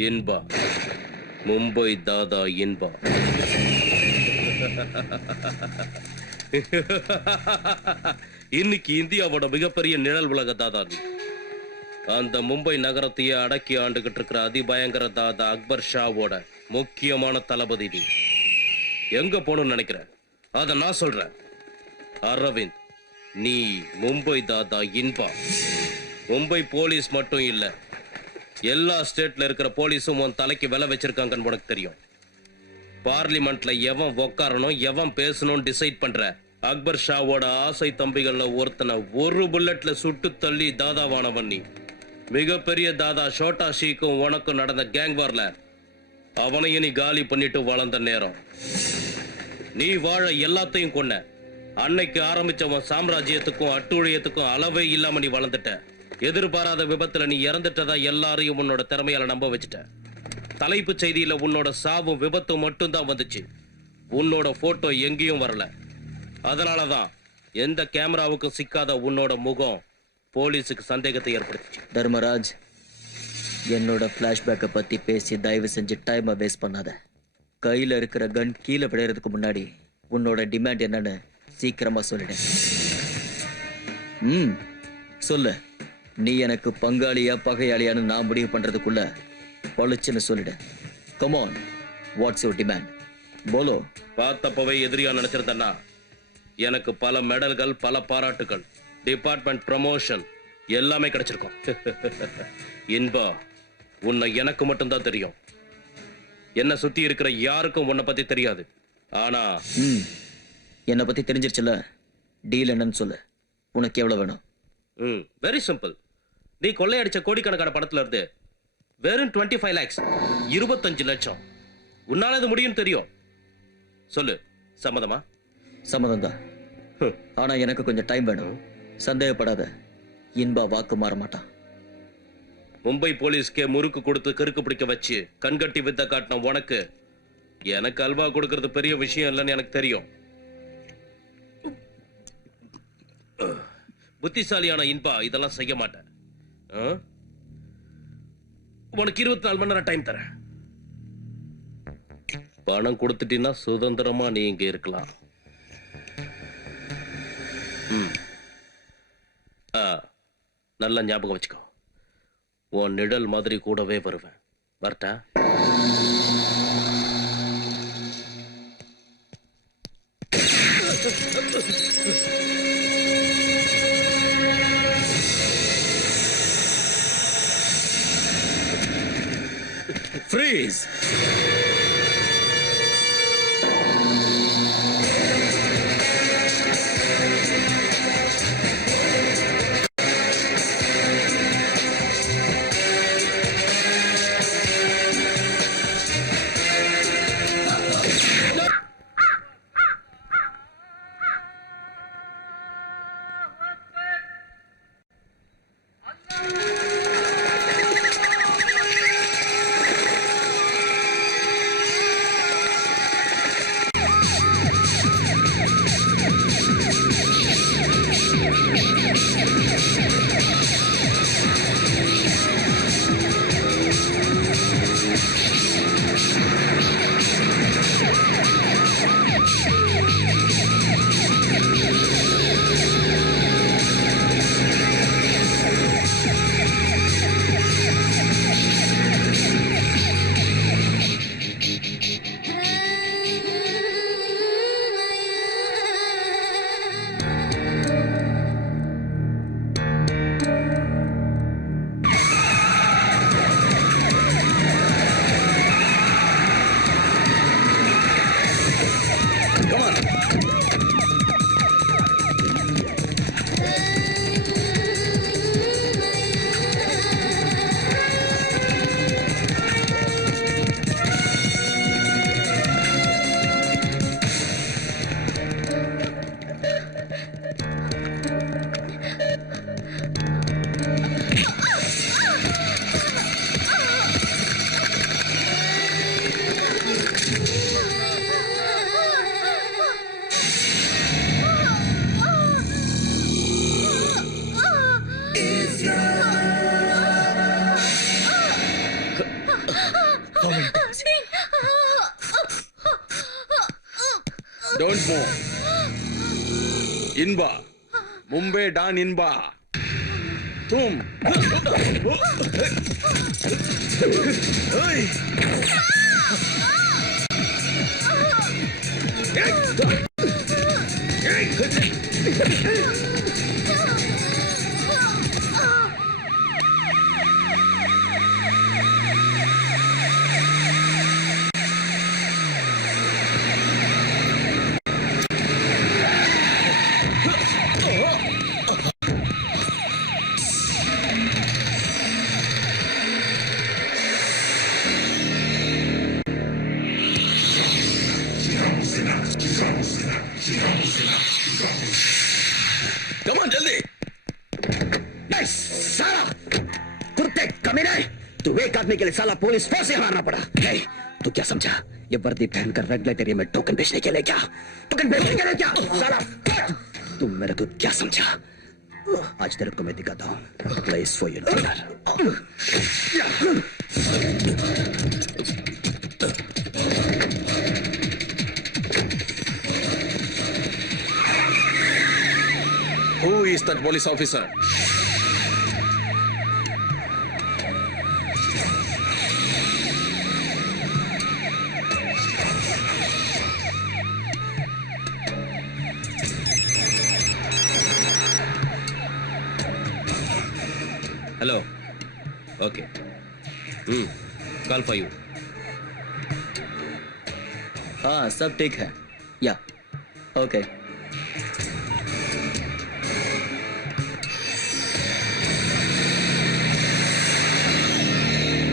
இன்பா, மும்பை தாதா இன்பா. இன்னைக்கு இந்தியாவோட மிகப்பெரிய நிழல் உலக தாதா நீ. அந்த மும்பை நகரத்தையே அடக்கி ஆண்டுகிட்டு இருக்கிற அதிபயங்கர தாதா அக்பர் ஷாவோட முக்கியமான தளபதி நீ. எங்க போகணும்னு நினைக்கிற? அத நான் சொல்றேன். அரவிந்த், நீ மும்பை தாதா இன்பா. மும்பை போலீஸ் மட்டும் இல்ல, எல்லா ஸ்டேட்ல இருக்கிற போலீஸும் உன் தலைக்கு விலை வச்சிருக்காங்கன்னு உனக்கு தெரியும். பார்லிமெண்ட்ல எவன் உக்காரணும் எவன் பேசணும் டிசைட் பண்ற அக்பர் ஷாவோட ஆசை தம்பிகள்ல ஒருத்தனை ஒரு புல்லட்ல சுட்டு தள்ளி தாதாவானவன் நீ. மிகப்பெரிய தாதா ஷோட்டா ஷீக்கும் உனக்கும் நடந்த கேங் வார்ல அவனையும் நீ காலி பண்ணிட்டு வளர்ந்த நேரம். நீ வாழ எல்லாத்தையும் கொன்ன. அன்னைக்கு ஆரம்பிச்சவன் சாம்ராஜ்யத்துக்கும் அட்டூழியத்துக்கும் அளவே இல்லாம நீ வளர்ந்துட்ட. எதிர்பாராத விபத்துல நீ இறந்துட்டதா எல்லாரையும் உன்னோட திறமையால நம்ப வச்சுட்ட. தலைப்பு செய்தியில உன்னோட சாவும் விபத்து மட்டும்தான் வந்துச்சு. உன்னோட போட்டோ எங்கேயும் வரல. அதனாலதான் எந்த கேமராவுக்கும் சிக்காத உன்னோட முகம் போலீஸுக்கு சந்தேகத்தை ஏற்படுத்துச்சு. தர்மராஜ், என்னோட பிளாஷ்பேக்கை பத்தி பேசி தயவு செஞ்சு டைமை வேஸ்ட் பண்ணாத. கையில இருக்கிற கன் கீழே விளையறதுக்கு முன்னாடி உன்னோட டிமாண்ட் என்னன்னு சீக்கிரமா சொல்லிடு. சொல்லு. நீ எனக்கு பங்காளியா பகையாளியான்னு நான் முடிவு பண்றதுக்குள்ள பளிச்சுன்னு சொல்லிடு. Come on, what's your demand? போலோ. பார்த்தப்பவே எதிரியா நினைச்சிருந்தா எனக்கு பல மெடல்கள், பல பாராட்டுகள், டிபார்ட்மெண்ட் ப்ரமோஷன் எல்லாமே கிடைச்சிருக்கும். இன்பா, உன்னை எனக்கு மட்டும்தான் தெரியும். என்ன சுத்தி இருக்கிற யாருக்கும் உன்னை பத்தி தெரியாது. ஆனா என்னை பத்தி தெரிஞ்சிருச்சுல, டீல் என்னன்னு சொல்லு. உனக்கு எவ்வளவு வேணும்? Very simple. நீ கொள்ளையடிச்ச கோடிக்கணக்கான பணத்துல இருந்து வெறும் 25 lakhs, 25 லட்சம். உன்னால இது முடியும் தெரியும். சொல்லு, சம்மதமா? சம்மதம் தான். ஆனா எனக்கு கொஞ்சம் டைம் வேணும். சந்தேகப்படாத, இன்பா வாக்கு மாற மாட்டான். மும்பை போலீஸ்க்கே முறுக்கு கொடுத்து கருக்கு பிடிக்க வச்சு கண்கட்டி வித்த காட்டின உனக்கு எனக்கு அல்வா கொடுக்கறது பெரிய விஷயம் இல்லைன்னு எனக்கு தெரியும். புத்திசாலியான இன்பா இதெல்லாம் செய்ய மாட்டேன். உனக்கு 24 மணி நேரம் டைம் தரேன். பணம் கொடுத்துட்டீங்கன்னா சுதந்திரமா நீ இங்க இருக்கலாம். நல்லா ஞாபகம் வச்சுக்கோ. உன் நிழல் மாதிரி கூடவே வருவேன். வரட்டா? Freeze! मेमो इनबा मुंबई डॉन इनबा तुम कम ऑन जल्दी नाइस साला कुत्ते कमीने तू एक आदमी के लिए साला पुलिस फोर्स से हारना पड़ा नहीं तू क्या समझा ये वर्दी पहनकर रेड लाइट एरिया में टोकन बेचने के लिए क्या टोकन बेचने के लिए क्या साला तुम मेरे को क्या समझा आज तेरे को मैं दिखाता हूँ place for your honour Who is that police officer? Hello okay call for you हाँ सब ठीक है या ओके